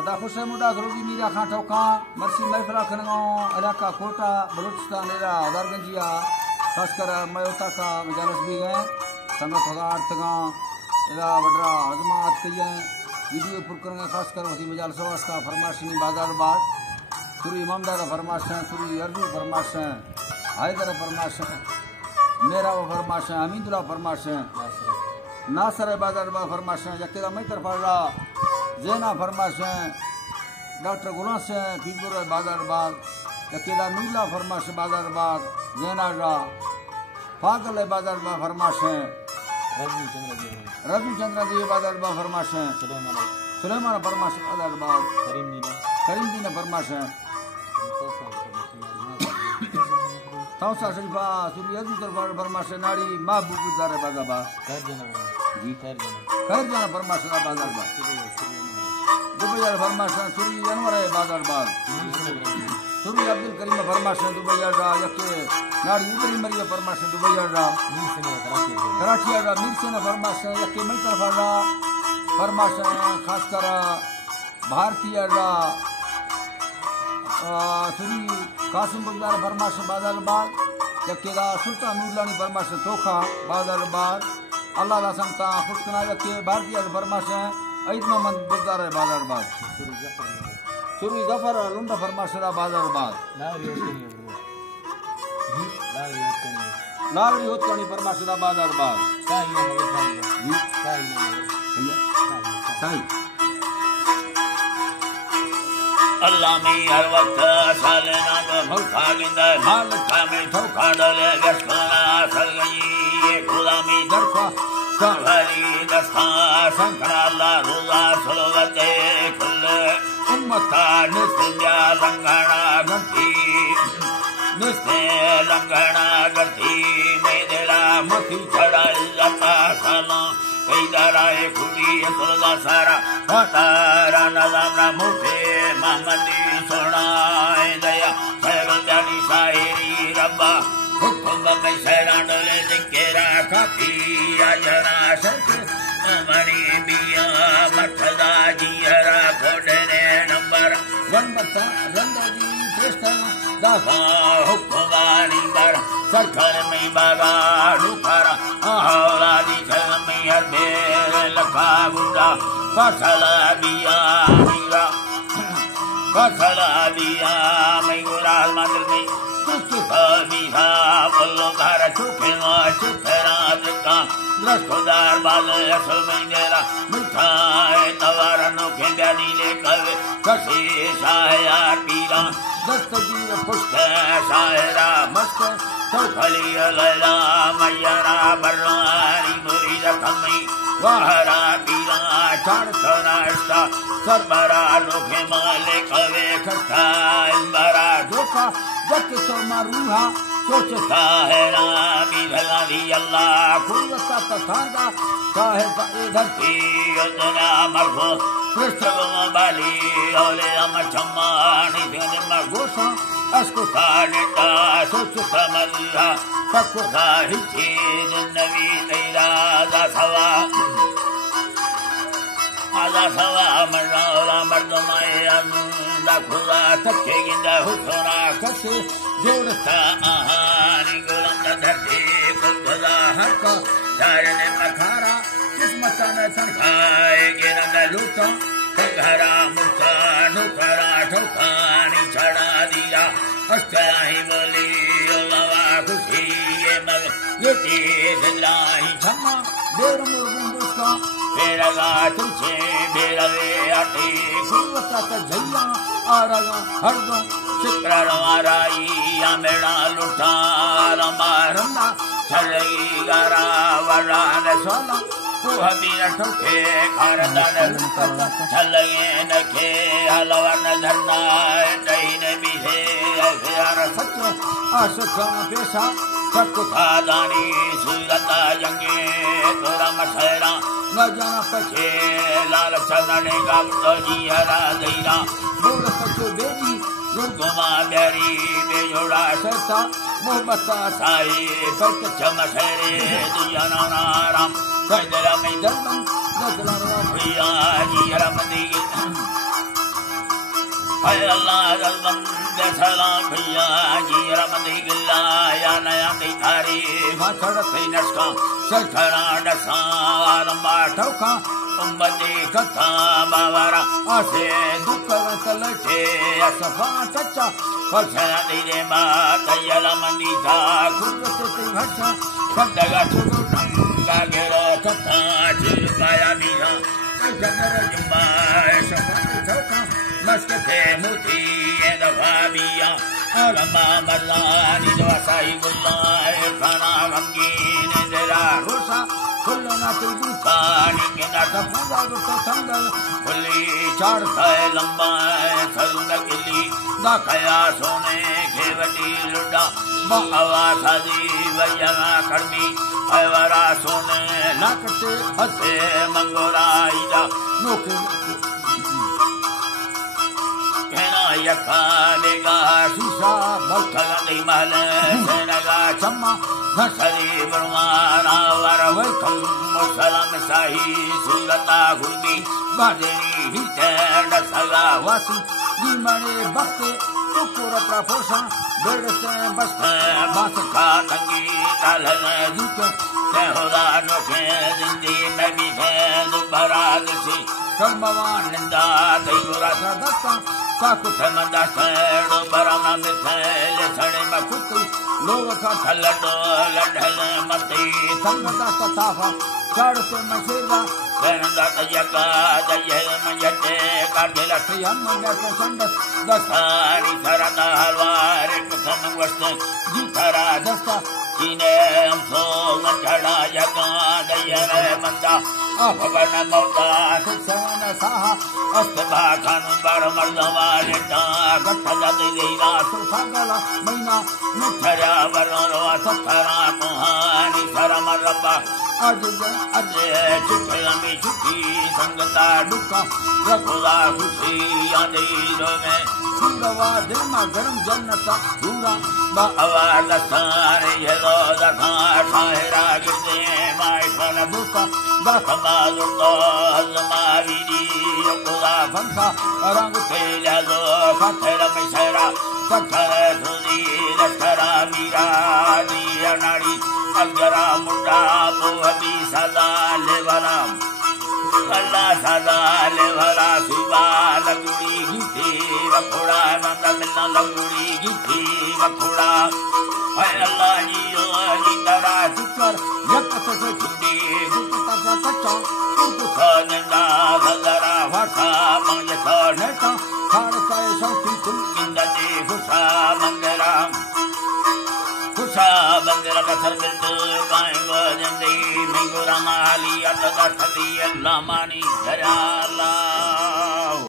अता खुशे मुदा रोजी मीरा खां ठोका मर्सी महफिला खनगांव इलाका कोटा बलूचिस्तान एरा दरगंजिया खासकर मयोता का मजालस भी गए संगत हजारतगा एरा वडरा हजमात कई वीडियो पुरकर खासकर वसी मजाल सवास का फरमाशनी बाजार बाग सुरी इमामदार फरमाश हैं सुरी अर्जू फरमाश हैं हैदर फरमाश हैं मेरा वो फरमाश हैं हमीदुल्ला फरमाश हैं नासर बाजार बाग फरमाश हैं यकेदा मई तरफ जैना फरमाश हैं डॉक्टर गुलास हैं फिजपुर बाजार बाग यकेदा नीला फरमाश बाजार बाग जैना रा फागल बाजार बाग फरमाश हैं रवि चंद्र जी बाजार बाग फरमाश हैं सुलेमान फरमाश बाजार बाग करीम जी ने फरमाश हैं तौसा शरीफा सुरी अजी दरबार फरमाश नाड़ी महबूब दार बाजार बाग जी खैर जाना फरमाश बाजार बाग दुबैयार फरमाश सुरी अनवर बाजार बाग सुरी अब्दुल करीम फरमाश दुबैयार रा यके नाड़ी इब्राहिम मरिया फरमाश दुबैयार रा कराची रा मिरसेन फरमाश यके मई तरफ रा फरमाश खासकर भारतीय रा सुरी कासिम बुलदार फरमाश बाजार बाग यके सुल्तान नूरलानी फरमाश चोखा बाजार बाग अल्लाह दा संता खुशकना यके भारतीय फरमाश ऐद मोहम्मद बुलदार बाजार बाग सुरी जफर लुंडा फरमाश बाजार बाग नागरी होतकणी फरमाश बाजार बाग अल्लाह में हर वक्त साले नाम भूखा गिंदा माल खा में ठोका डाले गस्ताना सर गई ये खुदा में दरखा संभाली दस्ता संकरा अल्लाह रोजा सलोगते खुल उम्मता निस्या लंघना गंती में देला मथी चढ़ा लता साला कई दाराए खुदी सलदा सारा फतारा नजामना मुठे मोहम्मदी सोनाए दया सैगल जानी साहिरी रब्बा हुकुम में सैरान ले जिकेरा खाती आजना सच अमरी बिया मठदा जियरा कोडने नंबर गणपता रंगदी श्रेष्ठ दासा हुकुमारी बर सरकार में बागा डुकरा आहलादी चल में हर बेर लखा गुंडा कसला दिया मीरा कसला दिया मैं गुराल मंदिर में कुछ बिहा पल्लो घर चुके ना चुपरा का दस्तदार बाल असल में जरा मिठाई तवारनों के गानी ले कवे कसी शाया पीरा दस्तगीर पुष्ट शायरा मस्त चौखली लैला मैयरा बर्रानी बुरी रखमी वाहरा पीरा चार नाश्ता सरबरा लोखे माले कवे खस्ता इंबरा धोखा जक सो मारूहा सोचता है रामी भलावी अल्लाह खुलता तथांगा साहेब धरती योजना मरगो कृष्ण बाली ओले अमचम्मानी दिन मरगोसा अस्को कानेटा सोचता मल्ला पक्का हिची नबी तेरा दासवा आजा सवा मर्रा मर्दमाए अंदा खुदा तके गिंदा हुसरा कसे जोड़ता आहारी गुलंद धरती खुदा हक दारने मखारा किस्मत में संखाए गिरंद लूटा घरा मुर्ता नुकरा ठोकानी चढ़ा दिया अस्त्राही बोली अल्लाह खुशी ये मग ये तेज लाई छम्मा देर मुर्गुंडुस्का बेरगा तुझे बेरवे आटे फुलवता का झैया आरगा हरदो चित्र रवाराई या मेरा लुटा रमारंदा चलगी गरा वरान सोना कुहबीर ठोके खारदान लुटा चलगे नखे हलवन धरना डैन बिहे यार सच आशका पेशा सकुथा दानी सुरता जंगे तोरा मशरा न जाना पछे लाल चलने गम तो जियरा दैरा दूर पछो बेजी रुगमा बेरी बेजोड़ा सरता मोहब्बत साई फर्क चमशरे दिया नाराम कैदरा में जन्म नजरा भैया जियरा मदी Allah Dalband Salam Bhiya Ji Ramadi Gilla Yana Yandi Thari Mathara Pinaska Sakara Dasa Aramba Tauka Umbati Katha Bavara Ase Dukka Talate Asafa Tacha Pasadi Dema Tayala Mandita Kurvati Bhasha Kandaga Churanga Gero Katha Chilmaya Bina Kandaga Jumba Safati Tauka Maskate Muti and Fabia Arama Malani Dwasai Gulai Kana Ramgin and La Rosa Kulana Tubuka Ninata Puga Tangal Puli Charta Lamba Sarunda Kili Dakaya Sone Kevati Luda Bakawa Sadi Vayana Karmi Ayvara Sone Lakate Hase Mangora Ida Noku Yaka Dega Sisa Bhaktagati Mala Senaga Chamma Bhasari Varmana Varavaitam Musalam Sahi Surata Hudi Bhadini Hitenda Saga Vasi Dimani Bhakti Tukura Praposa Bedase Basta Basaka Tangi Talana Jika Tehoda Noke Dindi Nabite Dubaradisi Karmavananda Tayura Sadasta Sakutamanda Sado Barana Misale Sade Makuti Lovaka Talado Ladhala Mati Samada Tafa Charate Maseda Venanda Yaka Dayama Yate Kardela Siyamanda Sanda Dasari Sarada Halware Kutan Wasta Gitara Dasta Ine Amso Mandala Yaka Dayara Manda Apagana Mota Sisana Saha Astaba Kanu Baramardava Leta Gatada Dira Sultangala Maina Nutara Varoro Tatara Kohani Saramaraba Adya Chukayami Chuki Sangata Duka Rakula Husi Yadirome Sundava Dema Garam Jannata Dura Ba'ava Lasare Yelo Daka Sahira Gide Maikana Duka Dakama Lurdo Zamavidi Yokula Vanka Arangutela Lo Katera Mesera Takara Sudi Laskara Mira Diyanari Agara Munda Puhabi Sada Levaram Allah Sada Levara Suba Laguri Giti Vakura Nanda Milna Laguri Giti Vakura Ay Allah Niyo Nindara Chukar Yakata Chudi Gupata Tacha Kurkuta Nenda Gadara Vata Mangyata Neta Karasai Sauti Kulkindati Kusa Mangaram Kusa Bandera Kasar Bildu Kaingo Jandi Mingura Mahali Atata Sadi Lamani Dayal